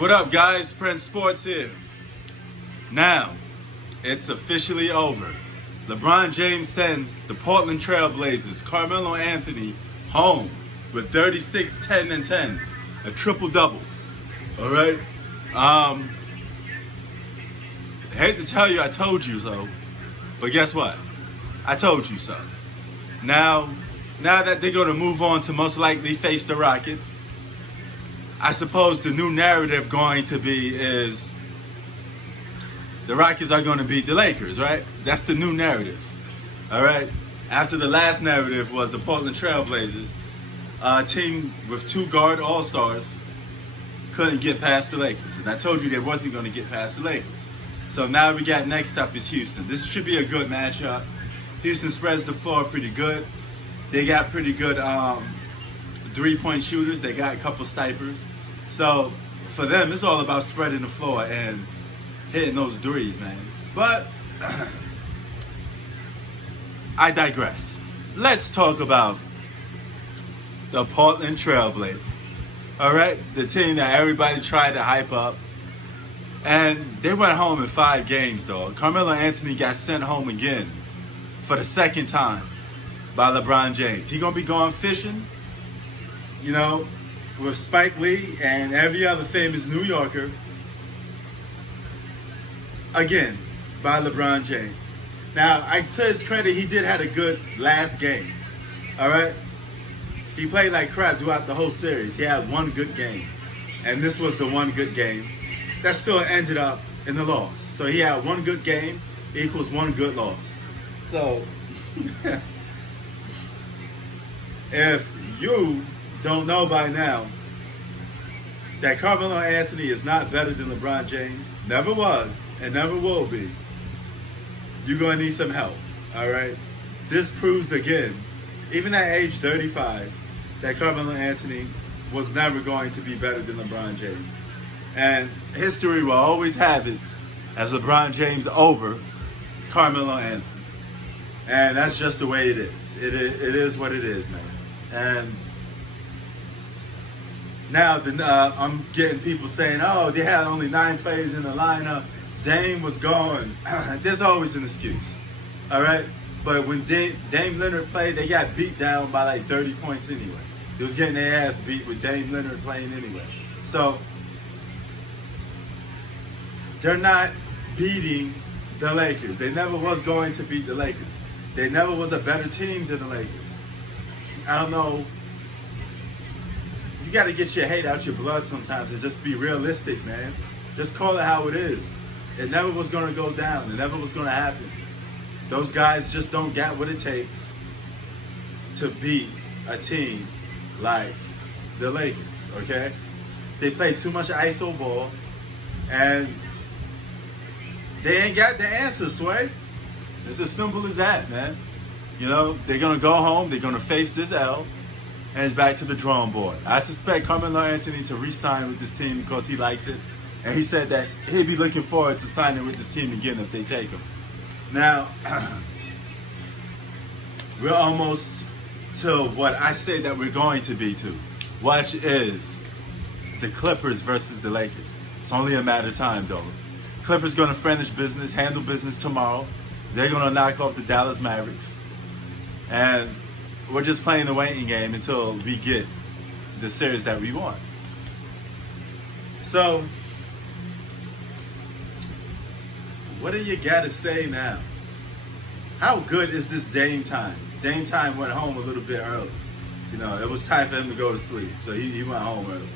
What up, guys? Prince Sports here. Now, it's officially over. LeBron James sends the Portland Trail Blazers, Carmelo Anthony, home with 36, 10, and 10. A triple-double. All right? I hate to tell you I told you so, but guess what? I told you so. Now that they're going to move on to most likely face the Rockets, I suppose the new narrative going to be is the Rockets are going to beat the Lakers, right? That's the new narrative, all right? After the last narrative was the Portland Trail Blazers, a team with two guard all-stars, couldn't get past the Lakers. And I told you they wasn't going to get past the Lakers. So now we got next up is Houston. This should be a good matchup. Houston spreads the floor pretty good. They got pretty good three-point shooters. They got a couple snipers. So for them, it's all about spreading the floor and hitting those threes, man. But I digress. Let's talk about the Portland Trail Blazers. All right? The team that everybody tried to hype up. And they went home in 5 games, dog. Carmelo Anthony got sent home again for the second time by LeBron James. He going to be going fishing, you know, with Spike Lee and every other famous New Yorker, again, by LeBron James. Now, to his credit, he did have a good last game, all right? He played like crap throughout the whole series. He had one good game, and this was the one good game that still ended up in the loss. So he had one good game equals one good loss. So, if you don't know by now that Carmelo Anthony is not better than LeBron James, never was and never will be, you're going to need some help, all right? This proves again, even at age 35, that Carmelo Anthony was never going to be better than LeBron James. And history will always have it as LeBron James over Carmelo Anthony. And that's just the way it is. It is what it is, man. And now I'm getting people saying, oh, they had only 9 players in the lineup. Dame was gone. There's always an excuse, all right? But when Dame Leonard played, they got beat down by like 30 points anyway. They was getting their ass beat with Dame Leonard playing anyway. So they're not beating the Lakers. They never was going to beat the Lakers. They never was a better team than the Lakers. I don't know. You got to get your hate out your blood sometimes and just be realistic, man. Just call it how it is. It never was going to go down. It never was going to happen. Those guys just don't got what it takes to beat a team like the Lakers, okay? They play too much ISO ball, and they ain't got the answers, Sway. It's as simple as that, man. You know, they're going to go home, they're going to face this L, and it's back to the drawing board. I suspect Carmelo Anthony to re-sign with this team because he likes it. And he said that he'd be looking forward to signing with this team again if they take him. Now, we're almost to what I say that we're going to be to, which is the Clippers versus the Lakers. It's only a matter of time, though. Clippers going to finish business, handle business tomorrow. They're going to knock off the Dallas Mavericks. And we're just playing the waiting game until we get the series that we want. So, what do you got to say now? How good is this Dame time? Dame time went home a little bit early. You know, it was time for him to go to sleep. So he went home early.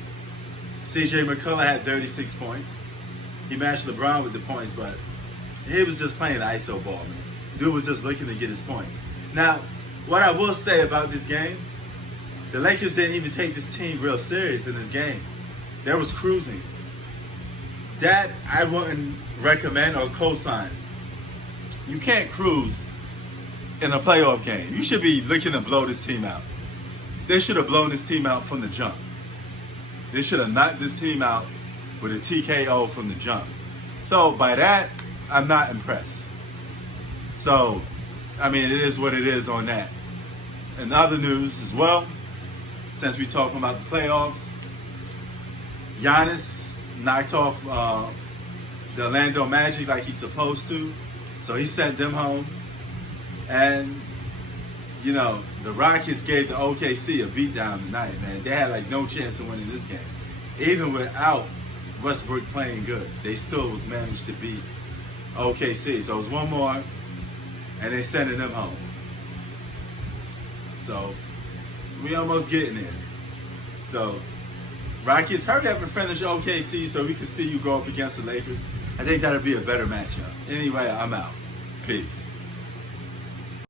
CJ McCullough had 36 points. He matched LeBron with the points, but he was just playing ISO ball, man. Dude was just looking to get his points. Now, what I will say about this game, the Lakers didn't even take this team real serious in this game. They was cruising. That I wouldn't recommend or co-sign. You can't cruise in a playoff game. You should be looking to blow this team out. They should have blown this team out from the jump. They should have knocked this team out with a TKO from the jump. So by that, I'm not impressed. So, I mean, it is what it is on that. In other news as well, since we're talking about the playoffs, Giannis knocked off the Orlando Magic like he's supposed to. So he sent them home. And, you know, the Rockets gave the OKC a beatdown tonight, man. They had like no chance of winning this game. Even without Westbrook playing good, they still was managed to beat OKC. So it was one more, and they sending them home. So we almost getting there. So Rockets, hurry up and finish OKC so we can see you go up against the Lakers. I think that'll be a better matchup. Anyway, I'm out. Peace.